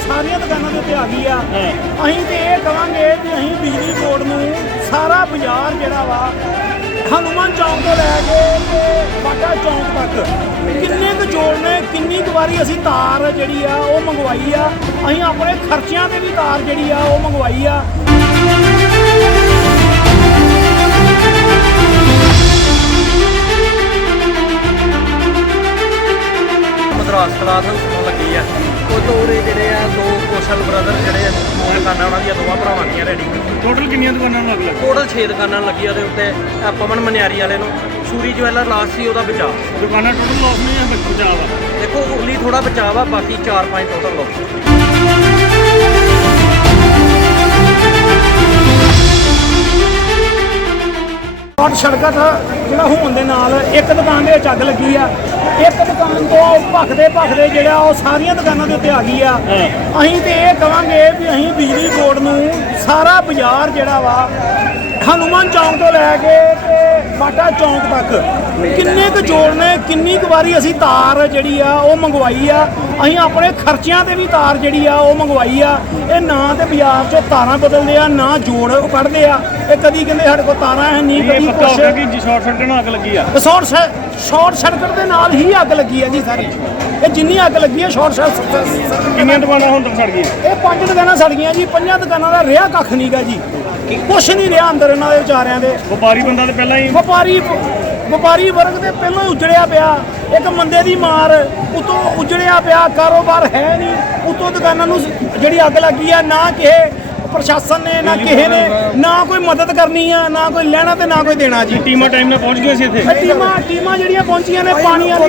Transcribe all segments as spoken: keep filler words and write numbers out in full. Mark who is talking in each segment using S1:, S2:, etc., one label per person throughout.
S1: ਸਾਰੀਆਂ ਦੁਕਾਨਾਂ ਦੇ ਉੱਤੇ ਆ ਗਈ ਆ। ਅਸੀਂ ਤੇ ਇਹ ਕਹਾਂਗੇ ਕਿ ਅਸੀਂ ਬਿਜਲੀ ਬੋਰਡ ਨੂੰ ਸਾਰਾ ਬਾਜ਼ਾਰ ਜਿਹੜਾ ਵਾ ਹਨੂੰਮਾਨ ਚੌਂਕ ਤੋਂ ਲੈ ਕੇ ਤੇ ਬਾਟਾ ਚੌਂਕ ਤੱਕ ਕਿੰਨੇ ਕੁ ਜੋੜ ਨੇ, ਕਿੰਨੀ ਕੁ ਵਾਰੀ ਅਸੀਂ ਤਾਰ ਜਿਹੜੀ ਆ ਉਹ ਮੰਗਵਾਈ ਆ। ਅਸੀਂ ਆਪਣੇ ਖਰਚਿਆਂ ਤੇ ਵੀ ਤਾਰ ਜਿਹੜੀ ਆ ਉਹ ਮੰਗਵਾਈ ਆ।
S2: ਮਦਰਾਸ ਕਲਾਸ ਹਾਊਸ ਲੱਗੀ ਆ ਉਹ ਤੋਂ ਉਰੇ ਜਿਹੜੇ ਆ ਦੋ ਕੋਸ਼ਲ ਬ੍ਰਦਰ ਜਿਹੜੇ ਮੋਲ ਦੁਕਾਨਾਂ ਉਹਨਾਂ ਦੀਆਂ ਦੋਵਾਂ ਭਰਾਵਾਂ ਦੀਆਂ ਰੈਡੀ।
S3: ਟੋਟਲ ਕਿੰਨੀਆਂ ਦੁਕਾਨਾਂ ਨੂੰ ਅੱਗ ਲੱਗੀ?
S2: ਟੋਟਲ ਛੇ ਦੁਕਾਨਾਂ ਲੱਗੀਆਂ ਉਹਦੇ ਉੱਤੇ। ਪਵਨ ਮਨਿਆਰੀ ਵਾਲੇ ਨੂੰ ਸ਼ੂਰੀ ਜਵੈਲਰ ਲਾਸਟ ਸੀ ਉਹਦਾ ਬਚਾਅ।
S3: ਦੁਕਾਨਾਂ ਟੋਟਲ ਲਾਸ ਨਹੀਂ ਜਾਂ ਬਚਾਅ ਵਾ?
S2: ਦੇਖੋ ਉਰਲੀ ਥੋੜਾ ਬਚਾਅ ਵਾ, ਬਾਕੀ ਚਾਰ ਪੰਜ ਟੋਟਲ ਲਾਸ।
S1: ਸ਼ਾਰਟ ਸਰਕਟ ਜਿਹੜਾ ਹੋਣ ਦੇ ਨਾਲ ਇੱਕ ਦੁਕਾਨ ਦੇ ਵਿੱਚ ਅੱਗ ਲੱਗੀ ਆ। ਇੱਕ ਦੁਕਾਨ ਤੋਂ ਭਖਦੇ ਭਖਦੇ ਜਿਹੜਾ ਉਹ ਸਾਰੀਆਂ ਦੁਕਾਨਾਂ ਦੇ ਉੱਤੇ ਆ ਗਈ ਆ। ਅਸੀਂ ਤੇ ਇਹ ਕਹਾਂਗੇ ਵੀ ਅਸੀਂ ਬਿਜਲੀ ਬੋਰਡ ਨੂੰ ਸਾਰਾ ਬਾਜ਼ਾਰ ਜਿਹੜਾ ਵਾ ਹਨੂੰਮਾਨ ਚੌਂਕ ਤੋਂ ਲੈ ਕੇ ਤੇ ਬਾਟਾ ਚੌਂਕ ਤੱਕ ਕਿੰਨੇ ਕੁ ਜੋੜ ਨੇ, ਕਿੰਨੀ ਕੁ ਵਾਰੀ ਅਸੀਂ ਤਾਰ ਜਿਹੜੀ ਆ ਉਹ ਮੰਗਵਾਈ ਆ। ਅਸੀਂ ਆਪਣੇ ਖਰਚਿਆਂ ਤੇ ਵੀ ਤਾਰ ਜਿਹੜੀ ਆ ਉਹ ਮੰਗਵਾਈ ਆ। ਇਹ ਨਾ ਤੇ ਬਾਜ਼ਾਰ 'ਚੋਂ ਤਾਰਾਂ ਬਦਲਦੇ ਆ, ਨਾ ਜੋੜ ਉਹ ਕੱਢਦੇ ਆ। ਇਹ ਕਦੀ ਕਹਿੰਦੇ ਸਾਡੇ ਕੋਲ ਤਾਰਾਂ ਹੈ ਨਹੀਂ, ਕਦੀ
S3: ਪਤਾ ਹੋ ਗਿਆ ਕਿ ਸ਼ਾਰਟ ਸਰਕਟ ਨਾਲ ਅੱਗ ਲੱਗੀ ਆ।
S1: ਸ਼ਾਰਟ ਸ਼ਾਰਟ ਸਰਕਟ ਦੇ ਨਾਲ ਹੀ ਅੱਗ ਲੱਗੀ ਆ ਜੀ ਸਾਰੀ। ਇਹ ਜਿੰਨੀ ਅੱਗ ਲੱਗੀ ਆ ਸ਼ਾਰਟ ਸਰਕਟ।
S3: ਕਿੰਨੀਆਂ ਦੁਕਾਨਾਂ ਹੁਣ ਤੱਕ ਸੜ ਗਈਆਂ?
S1: ਇਹ ਪੰਜ ਦੁਕਾਨਾਂ ਸੜ ਗਈਆਂ ਜੀ। ਪੰਜਾਂ ਦੁਕਾਨਾਂ ਦਾ ਰਿਹਾ ਕੱਖ ਨਹੀਂਗਾ ਜੀ, ਕੁਛ ਨਹੀਂ ਰਿਹਾ ਅੰਦਰ ਇਹਨਾਂ ਦੇ ਵਿਚਾਰਿਆਂ ਦੇ।
S3: ਵਪਾਰੀ ਬੰਦਾ ਤੇ ਪਹਿਲਾਂ ਹੀ
S1: ਵਪਾਰੀ ਵਪਾਰੀ ਵਰਗ ਦੇ ਪਹਿਲਾਂ ਹੀ ਉਜੜਿਆ ਪਿਆ। ਇੱਕ ਮੰਦੇ ਦੀ ਮਾਰ ਉਤੋਂ ਉਜੜਿਆ ਪਿਆ, ਕਾਰੋਬਾਰ ਹੈ ਨਹੀਂ। ਉਤੋਂ ਦੁਕਾਨਾਂ ਨੂੰ ਜਿਹੜੀ ਅੱਗ ਲੱਗੀ ਆ, ਨਾ ਕਿਸੇ ਪ੍ਰਸ਼ਾਸਨ ਨੇ ਨਾ ਕਿਸੇ ਨੇ ਨਾ ਕੋਈ ਮਦਦ ਕਰਨੀ ਆ, ਨਾ ਕੋਈ ਲੈਣਾ ਤੇ ਨਾ ਕੋਈ ਦੇਣਾ ਜੀ।
S3: ਟੀਮਾਂ ਟਾਈਮ ਨਾਲ ਪਹੁੰਚ ਗਈਆਂ ਸੀ ਇੱਥੇ।
S1: ਇਹ ਟੀਮਾਂ ਟੀਮਾਂ ਜਿਹੜੀਆਂ ਪਹੁੰਚੀਆਂ ਨੇ ਪਾਣੀ ਵਾਲੀ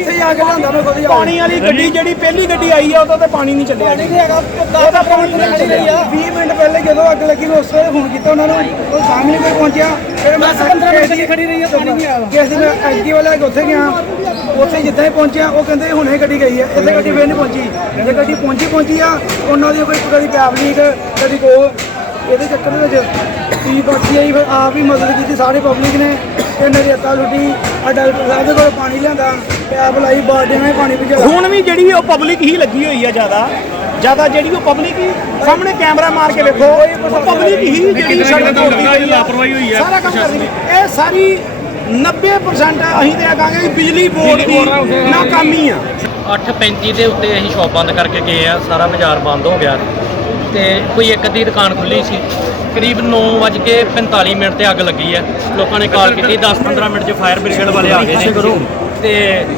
S1: ਪਾਣੀ ਵਾਲੀ ਗੱਡੀ ਜਿਹੜੀ ਪਹਿਲੀ ਗੱਡੀ ਆਈ ਆ ਉਦੋਂ ਤੇ ਪਾਣੀ ਨਹੀਂ ਚੱਲਿਆ ਜੀ। ਉਹਦਾ ਪਾਣੀ ਨਹੀਂ ਚੱਲਿਆ।
S4: ਵੀਹ ਮਿੰਟ ਪਹਿਲੇ ਜਦੋਂ ਅੱਗ ਲੱਗੀ ਮੈਂ ਉਸ ਵੇਲੇ ਫੋਨ ਕੀਤਾ ਉਹਨਾਂ ਨੂੰ, ਉਹ ਸਾਹਮਣੇ ਕੋਈ ਪਹੁੰਚਿਆ। ਫਿਰ ਮੈਂ ਪੰਦਰਾਂ ਮਿੰਟ ਖੜੀ ਰਹੀ ਆ, ਪਾਣੀ ਨਹੀਂ ਆਇਆ। ਕਿਸ ਦਿਨ ਐਸਡੀ ਵਾਲਾ ਉੱਥੇ ਗਿਆ, ਉੱਥੇ ਜਿੱਦਾਂ ਹੀ ਪਹੁੰਚਿਆ ਉਹ ਕਹਿੰਦੇ ਹੁਣੇ ਗੱਡੀ ਗਈ ਹੈ, ਇੱਥੇ ਗੱਡੀ ਫੇਰ ਨਹੀਂ ਪਹੁੰਚੀ। ਜੇ ਗੱਡੀ ਪਹੁੰਚੀ ਪਹੁੰਚੀ ਆ ਉਹਨਾਂ ਦੀ ਕੋਈ ਕਦੀ ਪੈਪ ਲੀਕ ਕਦੀ ਕੋ ਇਹਦੇ ਚੱਕਰ ਦੇ ਵਿੱਚ ਟੀ ਬਾਕੀ ਆਈ। ਫਿਰ ਆਪ ਹੀ ਮਦਦ ਕੀਤੀ ਸਾਰੇ ਪਬਲਿਕ ਨੇ। ਇਹਨੇ ਰੇਤਾ ਲੁੱਟੀ, ਆ ਡਾਕਟਰ ਸਾਹਿਬ ਦੇ ਕੋਲ ਪਾਣੀ ਲਿਆਂਦਾ, ਪੈਪ ਲਾਈ, ਬਾਲਟੀਆਂ ਨਾਲ ਪਾਣੀ ਭਿਜਾ।
S1: ਹੁਣ ਵੀ ਜਿਹੜੀ ਉਹ ਪਬਲਿਕ ਹੀ ਲੱਗੀ ਹੋਈ ਆ ਜ਼ਿਆਦਾ ਜ਼ਿਆਦਾ ਜਿਹੜੀ ਉਹ ਪਬਲਿਕ ਹੀ ਸਾਹਮਣੇ ਕੈਮਰਾ ਮਾਰ ਕੇ ਵੇਖੋ, ਪਬਲਿਕ ਹੀ ਜਿਹੜੀ ਸੜਕ ਤੋੜਦੀ ਹੋਈ ਆ,
S3: ਲਾਪਰਵਾਹੀ ਹੋਈ ਆ,
S1: ਸਾਰਾ ਕੰਮ ਕਰਦੀ। ਇਹ ਸਾਰੀ ਨੱਬੇ ਪਰਸੈਂਟ ਅਸੀਂ ਤੇ ਕਹਾਂਗੇ ਕਿ ਬਿਜਲੀ ਬੋਰਡ ਦੀ ਨਾਕਾਮੀ ਆ।
S2: ਅੱਠ ਪੈਂਤੀ ਦੇ ਉੱਤੇ ਅਸੀਂ ਸ਼ੌਪ ਬੰਦ ਕਰਕੇ ਗਏ ਆ, ਸਾਰਾ ਬਾਜ਼ਾਰ ਬੰਦ ਹੋ ਗਿਆ ਤੇ ਕੋਈ ਇੱਕ ਅੱਧੀ ਦੁਕਾਨ ਖੁੱਲੀ ਸੀ। ਕਰੀਬ ਨੌ ਵੱਜ ਕੇ ਪੰਤਾਲੀ ਮਿੰਟ ਤੇ ਅੱਗ ਲੱਗੀ ਹੈ। ਲੋਕਾਂ ਨੇ ਕਾਲ ਕੀਤੀ, ਦਸ ਪੰਦਰਾਂ ਮਿੰਟ 'ਚ ਫਾਇਰ ਬ੍ਰਿਗੇਡ ਵਾਲੇ ਆ ਗਏ ਨੇ ਤੇ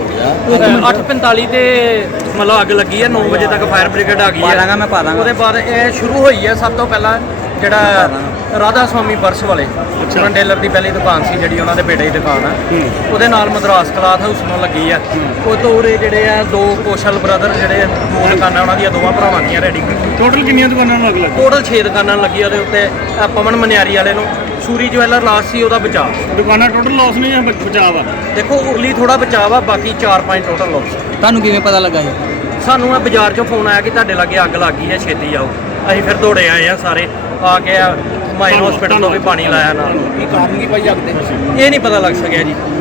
S2: ਅੱਠ ਪੰਤਾਲੀ ਤੇ ਮਤਲਬ ਅੱਗ ਲੱਗੀ ਹੈ। ਨੌ ਵਜੇ ਤੱਕ ਫਾਇਰ ਬ੍ਰਿਗੇਡ ਆ ਗਈ ਹੈ। ਉਹਦੇ ਬਾਅਦ ਇਹ ਸ਼ੁਰੂ ਹੋਈ ਹੈ ਸਭ ਤੋਂ ਪਹਿਲਾਂ ਜਿਹੜਾ ਰਾਧਾ ਸਵਾਮੀ ਪਰਸ ਵਾਲੇ ਉਹਨਾਂ ਟੇਲਰ ਦੀ ਪਹਿਲੀ ਦੁਕਾਨ ਸੀ ਜਿਹੜੀ ਉਹਨਾਂ ਦੇ ਬੇਟੇ ਦੀ ਦੁਕਾਨ ਆ, ਉਹਦੇ ਨਾਲ ਮਦਰਾਸ ਕਲਾਥ ਹਾਊਸ ਨੂੰ ਲੱਗੀ ਆ। ਉਹ ਤੋਂ ਉਰੇ ਜਿਹੜੇ ਆ ਦੋ ਕੋਸ਼ਲ ਬ੍ਰਦਰ ਜਿਹੜੇ ਦੋ ਦੁਕਾਨਾਂ ਉਹਨਾਂ ਦੀਆਂ ਦੋਵਾਂ ਭਰਾਵਾਂ ਦੀਆਂ ਰੈਡੀ।
S3: ਟੋਟਲ ਕਿੰਨੀਆਂ ਦੁਕਾਨਾਂ ਨੂੰ ਅੱਗ ਲੱਗੀ?
S2: ਟੋਟਲ ਛੇ ਦੁਕਾਨਾਂ ਲੱਗੀਆਂ ਉਹਦੇ ਉੱਤੇ। ਪਵਨ ਮਨਿਆਰੀ ਵਾਲੇ ਨੂੰ ਸ਼ੂਰੀ ਜਵੈਲਰ ਲਾਸਟ ਸੀ ਉਹਦਾ ਬਚਾਅ।
S3: ਦੁਕਾਨਾਂ ਟੋਟਲ ਲਾਸ ਨਹੀਂ ਜਾਂ ਬਚਾਅ ਵਾ?
S2: ਦੇਖੋ ਉਰਲੀ ਥੋੜਾ ਬਚਾਅ ਵਾ, ਬਾਕੀ ਚਾਰ ਪੰਜ ਟੋਟਲ ਲਾਸ।
S4: ਤੁਹਾਨੂੰ ਕਿਵੇਂ ਪਤਾ ਲੱਗਾ ਜੀ?
S2: ਸਾਨੂੰ ਇਹ ਬਾਜ਼ਾਰ 'ਚੋਂ ਫੋਨ ਆਇਆ ਕਿ ਤੁਹਾਡੇ ਲਾਗੇ ਅੱਗ ਲੱਗ ਗਈ ਹੈ, ਛੇਤੀ ਆਓ। ਅਸੀਂ ਫਿਰ ਦੌੜੇ ਆਏ ਆ ਸਾਰੇ, ਆ ਕੇ ਮਾਈਨ ਹਸਪੀਟਲ ਤੋਂ ਵੀ ਪਾਣੀ ਲਾਇਆ ਨਾਲ।
S4: ਕੀ ਕਾਰਨ ਕੀ ਭਾਈ ਅੱਗ ਦੇ?
S2: ਇਹ ਨਹੀਂ ਪਤਾ ਲੱਗ ਸਕਿਆ ਜੀ।